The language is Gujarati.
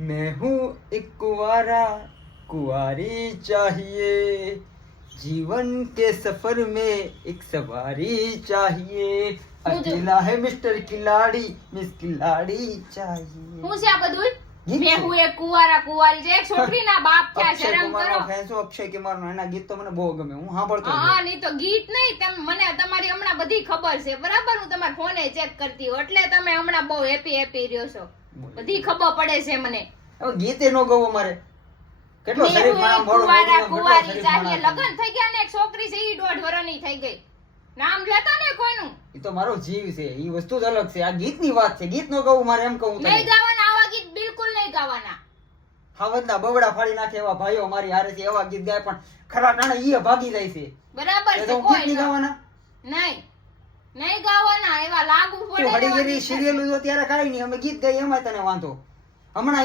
मैं हूँ एक कुंवारा, कुंवारी चाहिए, जीवन के सफर में एक सवारी चाहिए, अकेला है मिस्टर खिलाड़ी, मिस खिलाड़ी चाहिए. હું છે આ બધું? ગીત મેં છે. હું એક કુંવારા કુંવારી છે, એક છોકરીના બાપ છે, અક્ષય શરમ કુમારનો કરો. fan છું, અક્ષય કુમારનો. એના ગીત તો મને બહુ ગમે, હું સાંભળતો હોઉં. હા, નહીં તો ગીત નહીં, મને તમારી હમણાં બધી ખબર છે, બરાબર? હું તમારા ફોને ચેક કરતી હોઉં, એટલે તમે હમણાં બહુ હેપી રહ્યો છો. બધી ખબર પડે છે મને. હવે ગીતે નો ગવો મારે. કેટલો મેં શરીફ હું માણસ એક મોડું કુંવારા મોડું કુંવારી શરીફ ચાહીએ. માણસ. લગ્ન થઈ ગયા ને એક છોકરી છે, ઈ 1.5 વર્ષની થઈ ગઈ. નામ લેતા ને કોઈનું. ઈ તો મારો જીવ છે, ઈ વસ્તુ જ અલગ છે. આ ગીતની વાત છે, ગીત નો ગવું મારે એમ કહું નહીં તને. ગાવાના આવા ગીત, બિલકુલ નહીં ગાવાના. હાવજના બવડા ફાડી નાખે એવા ભાઈઓ મારી હારે છે, એવા ગીત ગાય, પણ ખરા ટાણે ઈ ભાગી જાય છે. બરાબર એ છે, તો હું ગીત કોઈ નહીં ન. ગાવાના. નહીં ગાવાના, એવા લાગુ પડે એવા તું હળી ગીત ગરી ગાય. સિરિયલ જો ત્યારે કાઈ નહીં, અમે ગીત ગાઈએ એમાં તને વાંધો. હમણાં